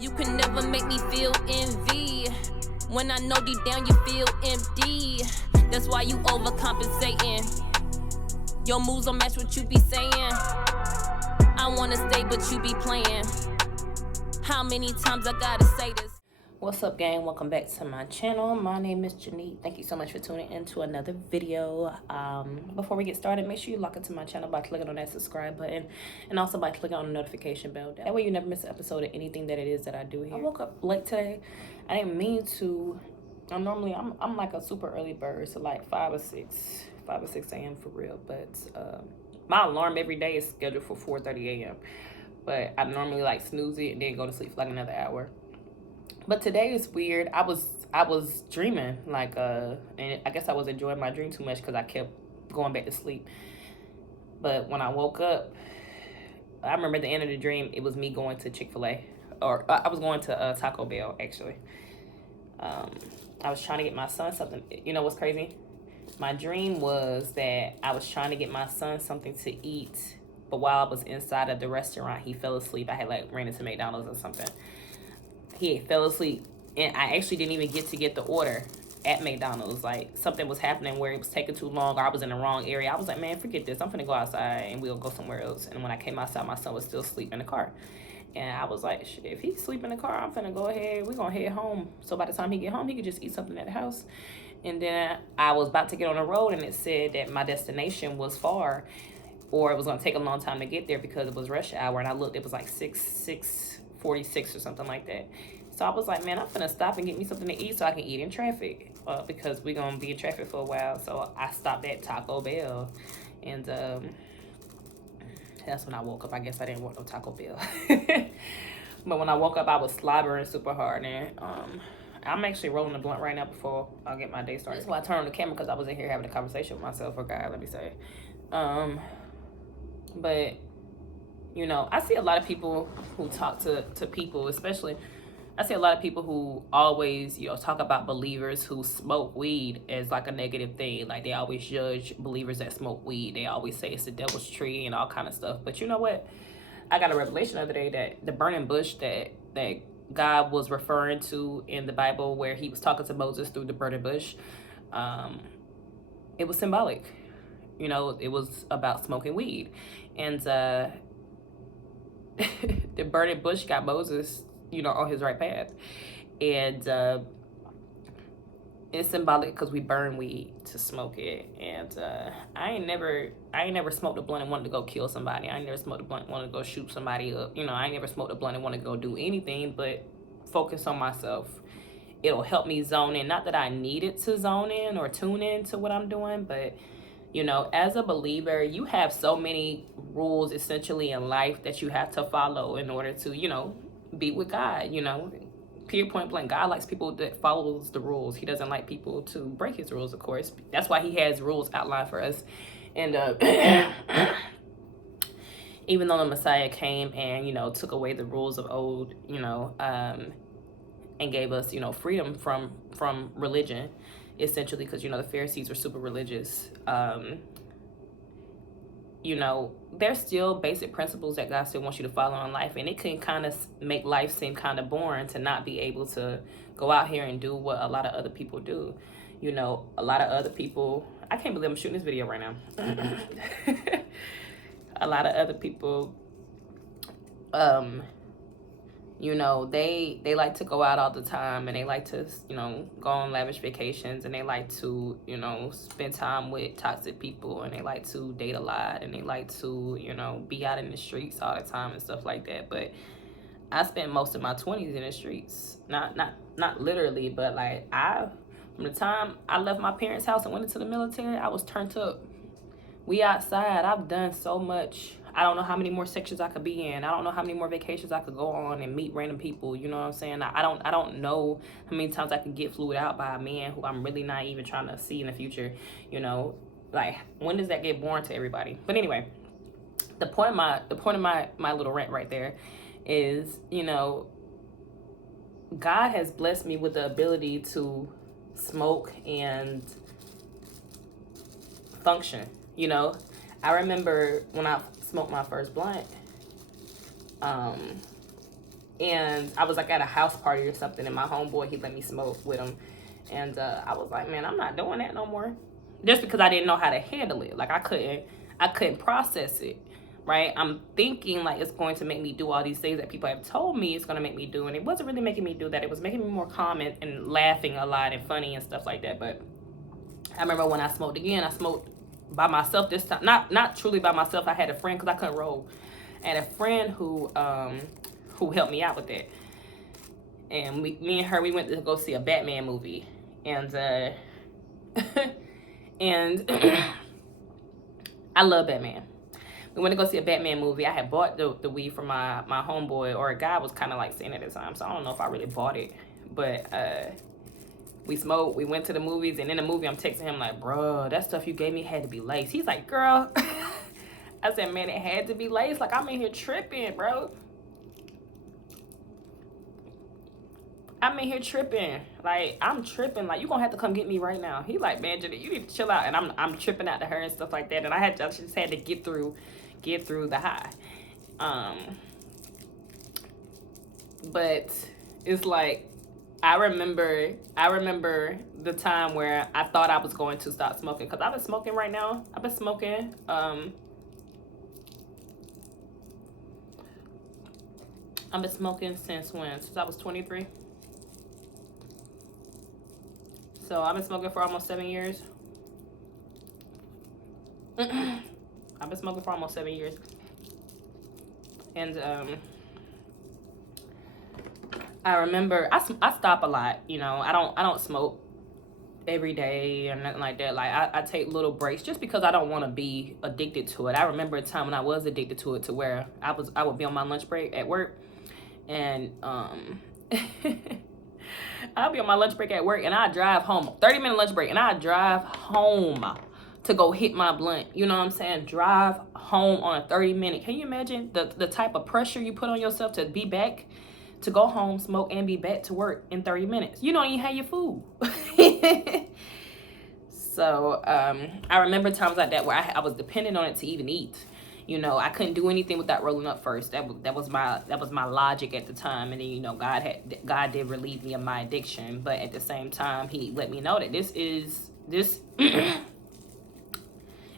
You can never make me feel envy. When I know deep down you feel empty. That's why you overcompensating. Your moves don't match what you be saying. I wanna stay, but you be playing. How many times I gotta say this? What's up, gang? Welcome back to my channel. My name is Janine. Thank you so much for tuning into another video. Before we get started, make sure you lock into my channel by clicking on that subscribe button and also by clicking on the notification bell. That way you never miss an episode of anything that it is that I do here. I woke up late today. I didn't mean to. I'm like a super early bird, so like 5 or 6 a.m. for real. But my alarm every day is scheduled for 4:30 a.m. But I normally like snooze it and then go to sleep for like another hour. But today is weird. I was dreaming like and I guess I was enjoying my dream too much because I kept going back to sleep. But when I woke up, I remember at the end of the dream it was me going to Chick-fil-A, or I was going to Taco Bell actually. I was trying to get my son something. You know what's crazy? My dream was that I was trying to get my son something to eat, but while I was inside of the restaurant, he fell asleep. I had like ran into McDonald's or something. He fell asleep, and I actually didn't even get to get the order at McDonald's. Like, something was happening where it was taking too long, or I was in the wrong area. I was like, man, forget this. I'm finna go outside, and we'll go somewhere else. And when I came outside, my son was still asleep in the car. And I was like, shit, if he's asleep in the car, I'm finna go ahead. We're gonna head home. So by the time he get home, he could just eat something at the house. And then I was about to get on the road, and it said that my destination was far, or it was gonna take a long time to get there because it was rush hour. And I looked, it was like 6:46 or something like that. So I was like, man, I'm finna stop and get me something to eat so I can eat in traffic, because we're gonna be in traffic for a while. So I stopped at Taco Bell, and that's when I woke up. I guess I didn't want no Taco Bell. But when I woke up, I was slobbering super hard, and I'm actually rolling a blunt right now before I get my day started. That's why I turned on the camera, because I was in here having a conversation with myself, or God, let me say. But you know, I see a lot of people who talk to people, especially. I see a lot of people who always, you know, talk about believers who smoke weed as like a negative thing. Like, they always judge believers that smoke weed. They always say it's the devil's tree and all kind of stuff. But you know what? I got a revelation the other day that the burning bush that God was referring to in the Bible, where he was talking to Moses through the burning bush, it was symbolic. You know, it was about smoking weed. And the burning bush got Moses, you know, on his right path. And it's symbolic because we burn weed to smoke it. And I ain't never smoked a blunt and wanted to go kill somebody. I ain't never smoked a blunt and wanted to go shoot somebody up. You know, I ain't never smoked a blunt and wanted to go do anything but focus on myself. It'll help me zone in. Not that I needed to zone in or tune in to what I'm doing, but you know, as a believer, you have so many rules essentially in life that you have to follow in order to, you know, be with God. You know, period, point blank. God likes people that follows the rules. He doesn't like people to break his rules, of course. That's why he has rules outlined for us. And even though the Messiah came and, you know, took away the rules of old, you know, and gave us, you know, freedom from religion, essentially, because, you know, the Pharisees were super religious. You know, there's still basic principles that God still wants you to follow in life, and it can kind of make life seem kind of boring to not be able to go out here and do what a lot of other people do. You know, a lot of other people, I can't believe I'm shooting this video right now. A lot of other people, you know, they like to go out all the time, and they like to, you know, go on lavish vacations, and they like to, you know, spend time with toxic people, and they like to date a lot, and they like to, you know, be out in the streets all the time and stuff like that. But I spent most of my 20s in the streets. Not literally, but like from the time I left my parents' house and went into the military, I was turned up. We outside. I've done so much. I don't know how many more sections I could be in. I don't know how many more vacations I could go on and meet random people. You know what I'm saying? I don't know how many times I could get flued out by a man who I'm really not even trying to see in the future. You know, like, when does that get boring to everybody? But anyway, the point of my little rant right there is, you know, God has blessed me with the ability to smoke and function. You know, I remember when I smoked my first blunt, And I was like at a house party or something, and my homeboy, he let me smoke with him. And I was like, man, I'm not doing that no more. Just because I didn't know how to handle it. Like I couldn't process it. Right? I'm thinking like it's going to make me do all these things that people have told me it's going to make me do. And it wasn't really making me do that. It was making me more calm and laughing a lot and funny and stuff like that. But I remember when I smoked again, I smoked by myself this time. Not truly by myself. I had a friend because I couldn't roll. I had a friend who helped me out with that. And me and her, we went to go see a Batman movie. And and I love Batman. We went to go see a Batman movie. I had bought the weed from my homeboy, or a guy was kind of like saying at the time. So I don't know if I really bought it. But we smoked. We went to the movies. And in the movie, I'm texting him like, bro, that stuff you gave me had to be laced. He's like, girl. I said, man, it had to be laced. Like, I'm in here tripping, bro. I'm in here tripping. Like, I'm tripping. Like, you gonna have to come get me right now. He like, man, Jenny, you need to chill out. And I'm tripping out to her and stuff like that. And I just had to get through the high. But it's like, I remember the time where I thought I was going to stop smoking. Because I've been smoking right now. I've been smoking. I've been smoking since when? Since I was 23. So I've been smoking for almost 7 years. I've been smoking for almost 7 years. And I remember I stop a lot, you know. I don't smoke every day or nothing like that. Like I take little breaks just because I don't want to be addicted to it. I remember a time when I was addicted to it, to where I would be on my lunch break at work, and I'll be on my lunch break at work, and I drive home, 30-minute lunch break, and I drive home to go hit my blunt. You know what I'm saying? Drive home on a 30-minute. Can you imagine the type of pressure you put on yourself to be back, to go home, smoke, and be back to work in 30 minutes? You don't even have your food. So I remember times like that where I was dependent on it to even eat. You know, I couldn't do anything without rolling up first. That was my logic at the time. And then, you know, God did relieve me of my addiction, but at the same time, He let me know that this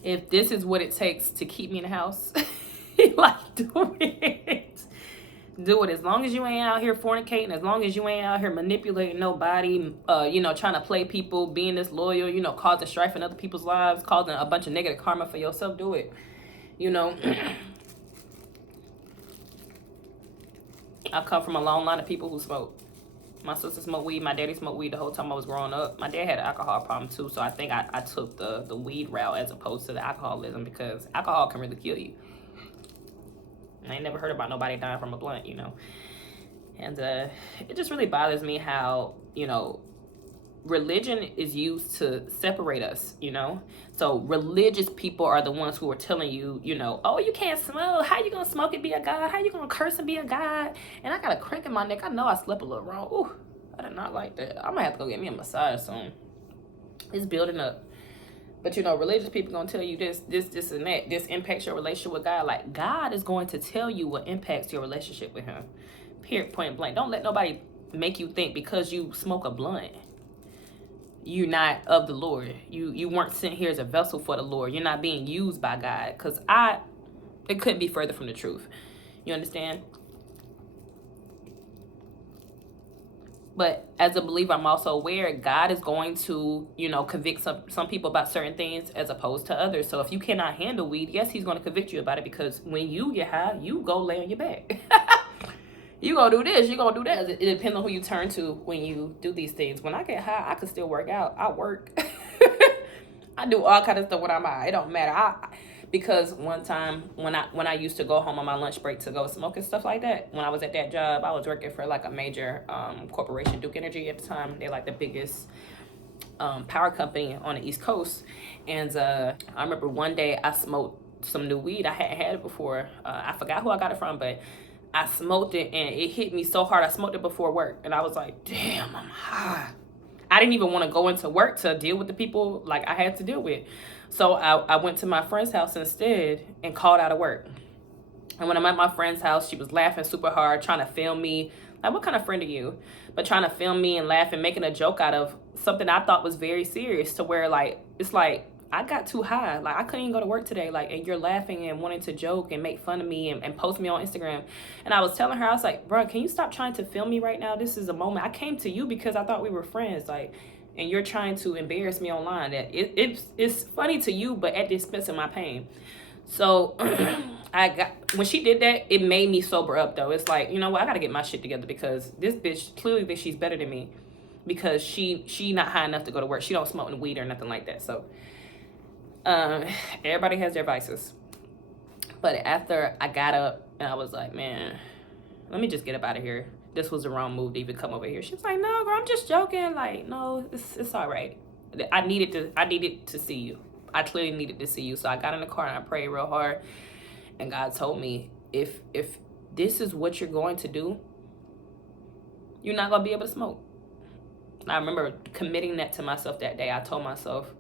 if this is what it takes to keep me in the house, like, do it. Do it. As long as you ain't out here fornicating, as long as you ain't out here manipulating nobody, you know, trying to play people, being disloyal, you know, causing strife in other people's lives, causing a bunch of negative karma for yourself, do it. You know, I come from a long line of people who smoke. My sister smoked weed. My daddy smoked weed the whole time I was growing up. My dad had an alcohol problem too, so I think I took the weed route as opposed to the alcoholism, because alcohol can really kill you. I ain't never heard about nobody dying from a blunt, you know. And it just really bothers me how, you know, religion is used to separate us, you know. So religious people are the ones who are telling you, you know, oh, you can't smoke. How you gonna smoke and be a god? How you gonna curse and be a god? And I got a crack in my neck. I know I slept a little wrong. Ooh, I did not like that. I might have to go get me a massage soon. It's building up. But, you know, religious people gonna tell you this, and that. This impacts your relationship with God. Like, God is going to tell you what impacts your relationship with Him. Period, point blank. Don't let nobody make you think because you smoke a blunt, you're not of the Lord. You weren't sent here as a vessel for the Lord. You're not being used by God. Because it couldn't be further from the truth. You understand? But as a believer, I'm also aware God is going to, you know, convict some people about certain things as opposed to others. So if you cannot handle weed, yes, He's going to convict you about it, because when you get high, you go lay on your back. You gonna do this, you gonna do that. It depends on who you turn to when you do these things. When I get high, I can still work out. I work. I do all kind of stuff when I'm high. It don't matter. Because one time when I used to go home on my lunch break to go smoke and stuff like that, when I was at that job, I was working for like a major corporation, Duke Energy at the time. They're like the biggest power company on the East Coast. And I remember one day I smoked some new weed. I hadn't had it before. I forgot who I got it from, but I smoked it and it hit me so hard. I smoked it before work and I was like, damn, I'm high. I didn't even want to go into work to deal with the people like I had to deal with. So I went to my friend's house instead and called out of work. And when I'm at my friend's house, she was laughing super hard, trying to film me. Like, what kind of friend are you? But trying to film me and laugh and making a joke out of something I thought was very serious, to where, like, it's like, I got too high. Like, I couldn't even go to work today. Like, and you're laughing and wanting to joke and make fun of me and post me on Instagram. And I was telling her, I was like, bro, can you stop trying to film me right now? This is a moment. I came to you because I thought we were friends. Like, and you're trying to embarrass me online. That it's funny to you, but at the expense of my pain. So when she did that, it made me sober up, though. It's like, you know what, I gotta get my shit together, because this bitch clearly thinks she's better than me, because she not high enough to go to work. She don't smoke weed or nothing like that. So everybody has their vices. But after I got up and I was like, man, let me just get up out of here. This was the wrong move to even come over here. She was like, no, girl, I'm just joking. Like, no, it's all right. I needed to see you. I clearly needed to see you. So I got in the car and I prayed real hard. And God told me, if this is what you're going to do, you're not going to be able to smoke. I remember committing that to myself that day. I told myself,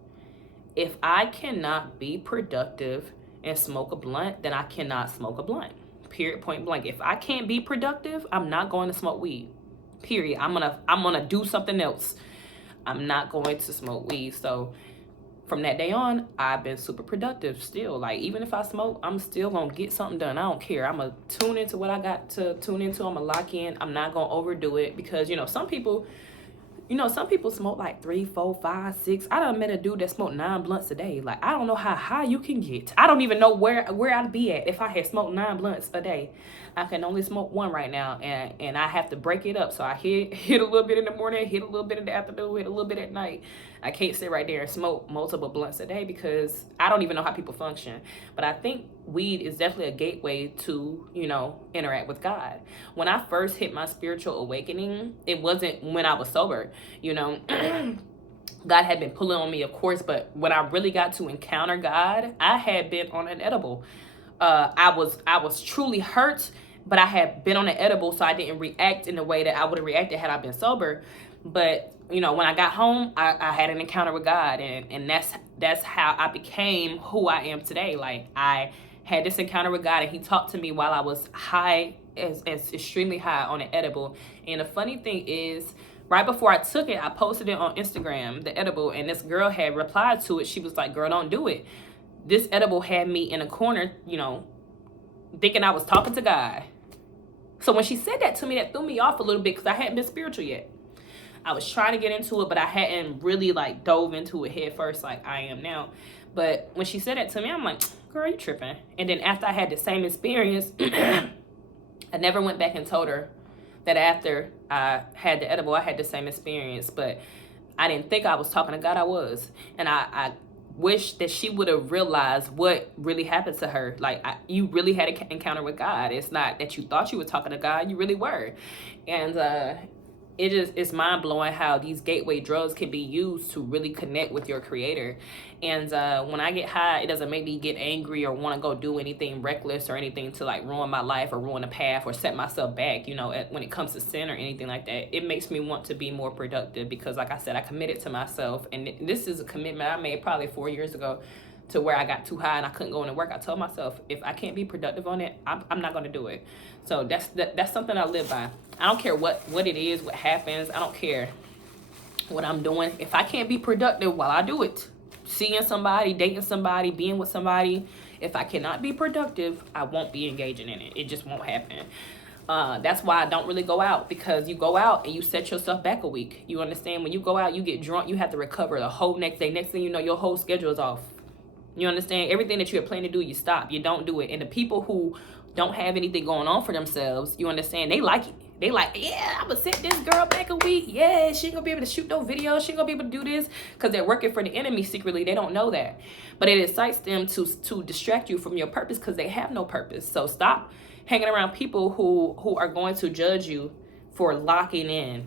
if I cannot be productive and smoke a blunt, then I cannot smoke a blunt. Period, point blank. If I can't be productive, I'm not going to smoke weed. Period. I'm gonna do something else. I'm not going to smoke weed. So from that day on, I've been super productive still. Like, even if I smoke, I'm still gonna get something done. I don't care. I'm gonna tune into what I got to tune into. I'm gonna lock in. I'm not gonna overdo it, because some people smoke like 3, 4, 5, 6. I done met a dude that smoked 9 blunts a day. Like, I don't know how high you can get. I don't even know where I'd be at if I had smoked 9 blunts a day. I can only smoke 1 right now, and I have to break it up. So I hit a little bit in the morning, hit a little bit in the afternoon, hit a little bit at night. I can't sit right there and smoke multiple blunts a day, because I don't even know how people function. But I think weed is definitely a gateway to, interact with God. When I first hit my spiritual awakening, it wasn't when I was sober, God had been pulling on me, of course, but when I really got to encounter God, I had been on an edible. I was truly hurt, but I had been on an edible, so I didn't react in the way that I would have reacted had I been sober. But when I got home, I had an encounter with God, and that's how I became who I am today. Like, I had this encounter with God, and He talked to me while I was high, as extremely high on an edible. And the funny thing is, right before I took it, I posted it on Instagram, the edible, and this girl had replied to it. She was like, girl, don't do it. This edible had me in a corner, thinking I was talking to God. So when she said that to me, that threw me off a little bit, because I hadn't been spiritual yet. I was trying to get into it, but I hadn't really dove into it head first like I am now. But when she said that to me, I'm like, girl, you tripping. And then after I had the same experience, I never went back and told her that after I had the edible, I had the same experience. But I didn't think I was talking to God. I was. And I wish that she would have realized what really happened to her. Like, you really had an encounter with God. It's not that you thought you were talking to God. You really were. And it's mind-blowing how these gateway drugs can be used to really connect with your creator. And when I get high, it doesn't make me get angry or want to go do anything reckless or anything to ruin my life or ruin a path or set myself back, when it comes to sin or anything like that. It makes me want to be more productive, because like I said, I committed to myself, and this is a commitment I made probably 4 years ago, to where I got too high and I couldn't go into work. I told myself, if I can't be productive on it, I'm not going to do it. So that's something I live by. I don't care what it is, what happens. I don't care what I'm doing. If I can't be productive while I do it, seeing somebody, dating somebody, being with somebody, if I cannot be productive, I won't be engaging in it. It just won't happen. That's why I don't really go out, because you go out and you set yourself back a week. You understand? When you go out, you get drunk, you have to recover the whole next day. Next thing you know, your whole schedule is off. You understand? Everything that you had planned to do, you stop. You don't do it. And the people who don't have anything going on for themselves, you understand, they like it. They like, yeah, I'm going to set this girl back a week. Yeah, she ain't going to be able to shoot no videos. She ain't going to be able to do this, because they're working for the enemy secretly. They don't know that. But it incites them to distract you from your purpose, because they have no purpose. So stop hanging around people who are going to judge you for locking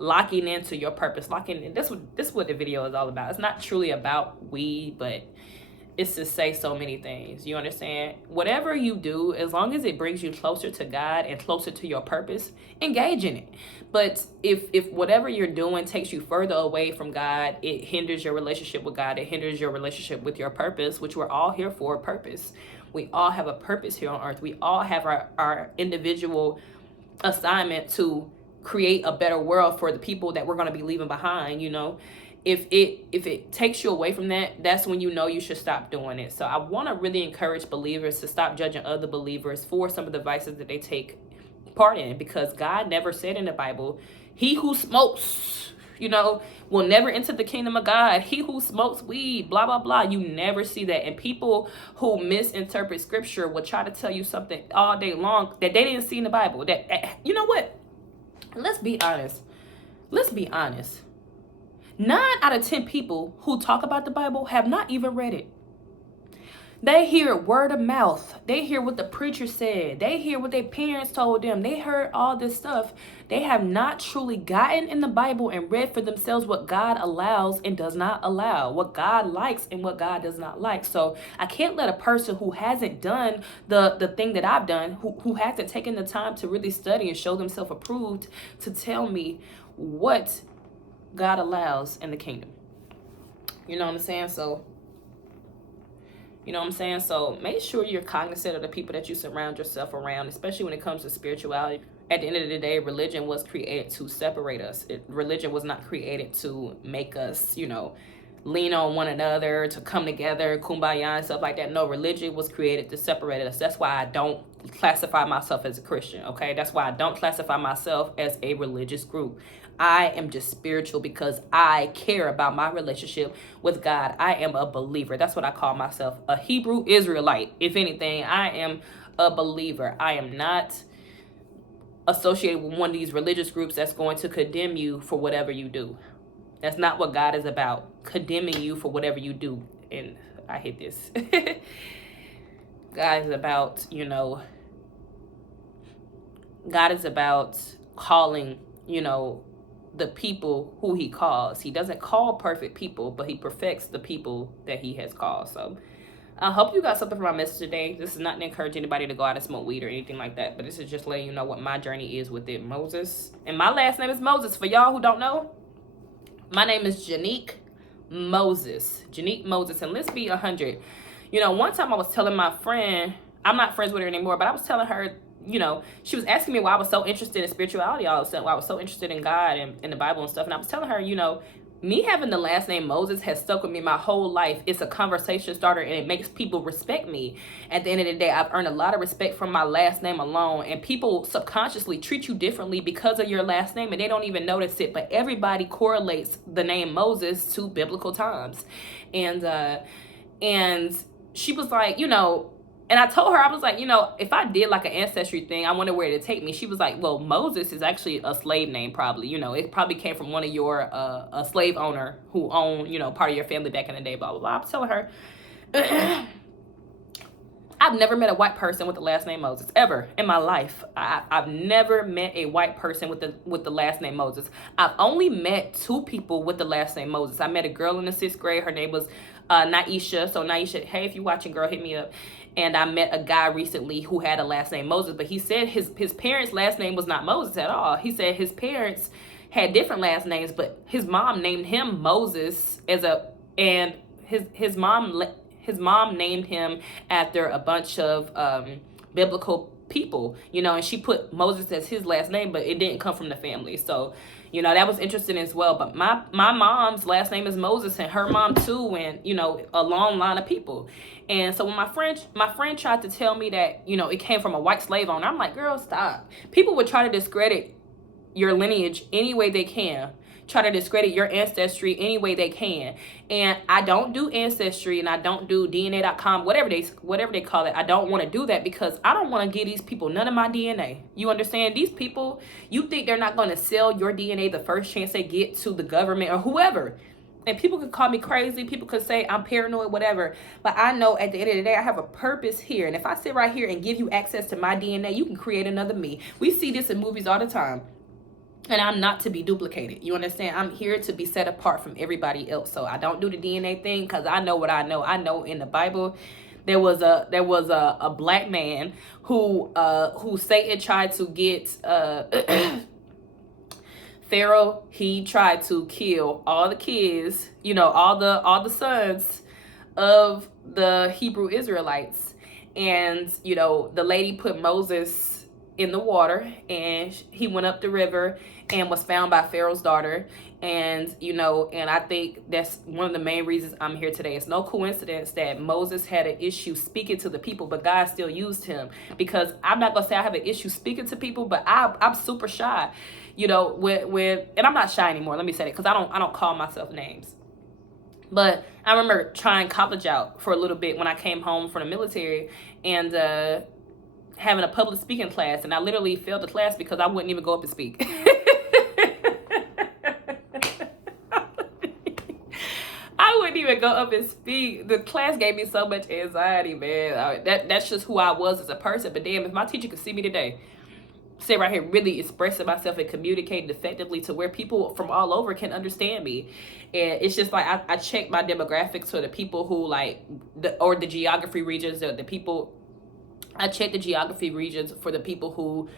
into your purpose. Locking in. This is what the video is all about. It's not truly about weed, but it's to say so many things. You understand? Whatever you do, as long as it brings you closer to God and closer to your purpose, engage in it. But if whatever you're doing takes you further away from God, it hinders your relationship with God. It hinders your relationship with your purpose, which we're all here for, a purpose. We all have a purpose here on earth. We all have our individual assignment to create a better world for the people that we're going to be leaving behind. You know, if it takes you away from that, that's when you know you should stop doing it. So I want to really encourage believers to stop judging other believers for some of the vices that they take part in, because God never said in the Bible, he who smokes, you know, will never enter the kingdom of God. He who smokes weed, blah, blah, blah. You never see that. And people who misinterpret scripture will try to tell you something all day long that they didn't see in the Bible. That, you know what? Let's be honest. Let's be honest. 9 out of 10 people who talk about the Bible have not even read it. They hear word of mouth. They hear what the preacher said. They hear what their parents told them. They heard all this stuff. They have not truly gotten in the Bible and read for themselves what God allows and does not allow, what God likes and what God does not like. So I can't let a person who hasn't done the thing that I've done, who hasn't taken the time to really study and show themselves approved, to tell me what God allows in the kingdom. You know what I'm saying? So make sure you're cognizant of the people that you surround yourself around, especially when it comes to spirituality. At the end of the day, religion was created to separate us. Religion was not created to make us, you know, lean on one another, to come together, kumbaya and stuff like that. No, religion was created to separate us. That's why I don't classify myself as a Christian, okay? That's why I don't classify myself as a religious group. I am just spiritual because I care about my relationship with God. I am a believer. That's what I call myself, a Hebrew Israelite. If anything, I am a believer. I am not associated with one of these religious groups that's going to condemn you for whatever you do. That's not what God is about, condemning you for whatever you do. And I hate this. God is about, you know, God is about calling, you know, the people who he calls. He doesn't call perfect people, but he perfects the people that he has called. So I hope you got something from my message today. This is not to encourage anybody to go out and smoke weed or anything like that, but this is just letting you know what my journey is with it. Moses. And my last name is Moses. For y'all who don't know, my name is Janique Moses. Janique Moses. And let's be 100. You know, one time I was telling my friend, I'm not friends with her anymore, but I was telling her, you know, she was asking me why I was so interested in spirituality all of a sudden, why I was so interested in God and in the Bible and stuff. And I was telling her, you know, me having the last name Moses has stuck with me my whole life. It's a conversation starter and it makes people respect me. At the end of the day, I've earned a lot of respect from my last name alone. And people subconsciously treat you differently because of your last name and they don't even notice it. But everybody correlates the name Moses to biblical times. And she was like, you know, and I told her, I was like, you know, if I did like an ancestry thing, I wonder where it'd take me. She was like, well, Moses is actually a slave name probably. You know, it probably came from one of your, a slave owner who owned, you know, part of your family back in the day, blah, blah, blah. I was telling her, I've never met a white person with the last name Moses, ever in my life. I've never met a white person with the last name Moses. I've only met 2 people with the last name Moses. I met a girl in the 6th grade. Her name was Naisha. So Naisha, hey, if you're watching, girl, hit me up. And I met a guy recently who had a last name Moses, but he said his parents' last name was not Moses at all. He said his parents had different last names, but his mom named him Moses and his mom named him after a bunch of biblical people, you know, and she put Moses as his last name, but it didn't come from the family. So, you know, that was interesting as well. But my mom's last name is Moses and her mom too, and, you know, a long line of people. And so when my friend tried to tell me that, you know, it came from a white slave owner, I'm like, girl, stop. People would try to discredit your lineage any way they can. Try to discredit your ancestry any way they can. And I don't do ancestry and I don't do DNA.com, whatever they call it. I don't want to do that because I don't want to give these people none of my DNA. You understand? These people, you think they're not going to sell your DNA the first chance they get to the government or whoever. And people could call me crazy. People could say I'm paranoid, whatever. But I know at the end of the day, I have a purpose here. And if I sit right here and give you access to my DNA, you can create another me. We see this in movies all the time. And I'm not to be duplicated. You understand? I'm here to be set apart from everybody else. So I don't do the DNA thing because I know what I know. I know in the Bible there was a black man who Satan tried to get Pharaoh. He tried to kill all the kids, you know, all the sons of the Hebrew Israelites. And, you know, the lady put Moses in the water, and he went up the river and was found by Pharaoh's daughter. And, you know, and I think that's one of the main reasons I'm here today. It's no coincidence that Moses had an issue speaking to the people, but God still used him. Because I'm not going to say I have an issue speaking to people, but I'm super shy. You know, and I'm not shy anymore. Let me say it, because I don't call myself names. But I remember trying college out for a little bit when I came home from the military, and having a public speaking class, and I literally failed the class because I wouldn't even go up and speak. I wouldn't even go up and speak. The class gave me so much anxiety, man. That's just who I was as a person. But damn, if my teacher could see me today, sit right here really expressing myself and communicating effectively to where people from all over can understand me. And it's just like I check my demographics for the people who like the geography regions, the people. I check the geography regions for the people who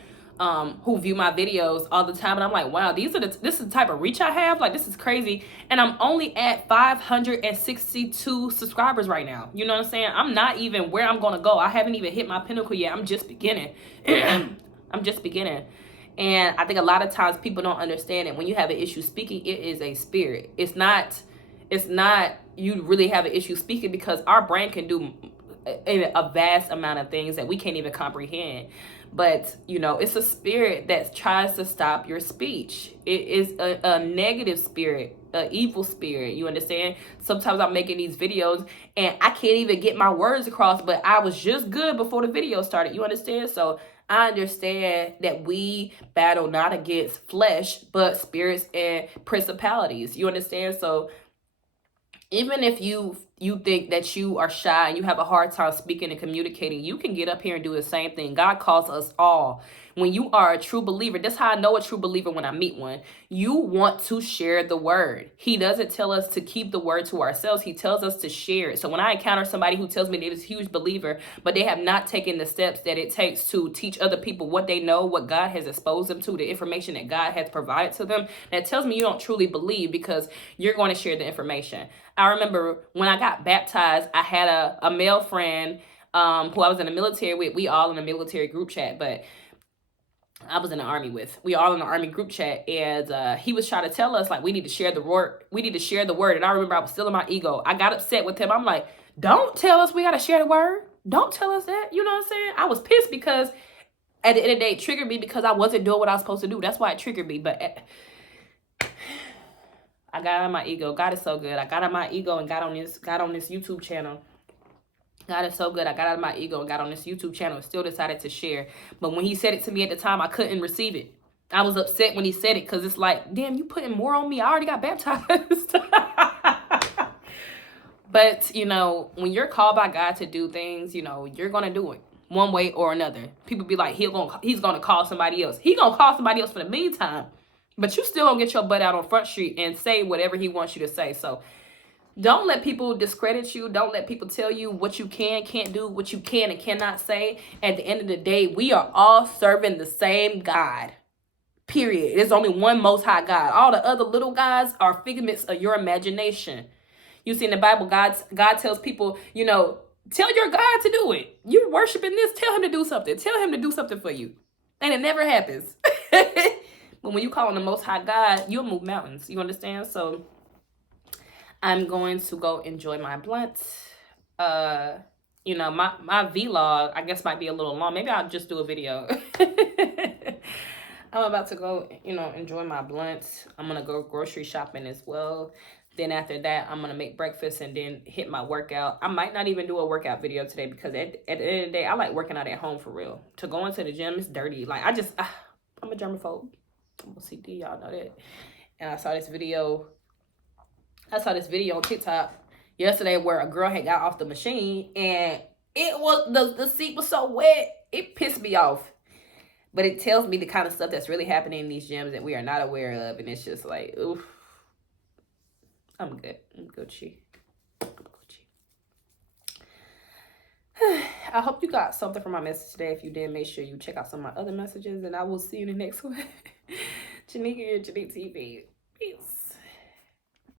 view my videos all the time, and I'm like, wow, this is the type of reach I have. Like, this is crazy. And I'm only at 562 subscribers right now. You know what I'm saying? I'm not even where I'm gonna go. I haven't even hit my pinnacle yet. I'm just beginning. I'm just beginning. And I think a lot of times people don't understand it. When you have an issue speaking, it is a spirit. It's not you really have an issue speaking, because our brain can do a vast amount of things that we can't even comprehend. But, you know, it's a spirit that tries to stop your speech. It is a negative spirit, an evil spirit. You understand? Sometimes I'm making these videos and I can't even get my words across, but I was just good before the video started. You understand? So I understand that we battle not against flesh, but spirits and principalities. You understand? So even if you think that you are shy and you have a hard time speaking and communicating, you can get up here and do the same thing. God calls us all. When you are a true believer, that's how I know a true believer when I meet one. You want to share the word. He doesn't tell us to keep the word to ourselves. He tells us to share it. So when I encounter somebody who tells me they're this huge believer, but they have not taken the steps that it takes to teach other people what they know, what God has exposed them to, the information that God has provided to them, that tells me you don't truly believe, because you're going to share the information. I remember when I got baptized, I had a male friend who I was in the military with. We all in a military group chat, but I was in the army with. We all in the army group chat, and he was trying to tell us, like, we need to share the word. We need to share the word. And I remember I was still in my ego. I got upset with him. I'm like, don't tell us we got to share the word. Don't tell us that. You know what I'm saying? I was pissed because at the end of the day, it triggered me because I wasn't doing what I was supposed to do. That's why it triggered me. But I got out of my ego. God is so good. I got out of my ego and got on this YouTube channel. God is so good. I got out of my ego and got on this YouTube channel and still decided to share. But when he said it to me at the time, I couldn't receive it. I was upset when he said it, because it's like, damn, you putting more on me. I already got baptized. But, you know, when you're called by God to do things, you know, you're going to do it one way or another. People be like, he's going to call somebody else. He's going to call somebody else for the meantime. But you still gonna get your butt out on Front Street and say whatever he wants you to say. So don't let people discredit you. Don't let people tell you what you can't do, what you can and cannot say. At the end of the day, we are all serving the same God. Period. There's only one Most High God. All the other little gods are figments of your imagination. You see in the Bible, God tells people, you know, tell your God to do it. You're worshiping this. Tell him to do something. Tell him to do something for you. And it never happens. But when you call on the Most High God, you'll move mountains. You understand? So I'm going to go enjoy my blunt. You know, my vlog, I guess, might be a little long. Maybe I'll just do a video. I'm about to go, you know, enjoy my blunt. I'm going to go grocery shopping as well. Then after that, I'm going to make breakfast and then hit my workout. I might not even do a workout video today, because at the end of the day, I like working out at home for real. To go into the gym is dirty. Like, I'm a germaphobe. I'm OCD, y'all know that. And I saw this video on TikTok yesterday where a girl had got off the machine, and it was the seat was so wet, it pissed me off. But it tells me the kind of stuff that's really happening in these gyms that we are not aware of, and it's just like, oof. I'm good. I'm Gucci. I hope you got something from my message today. If you did, make sure you check out some of my other messages, and I will see you in the next one. Janika, your Janique TV. Peace.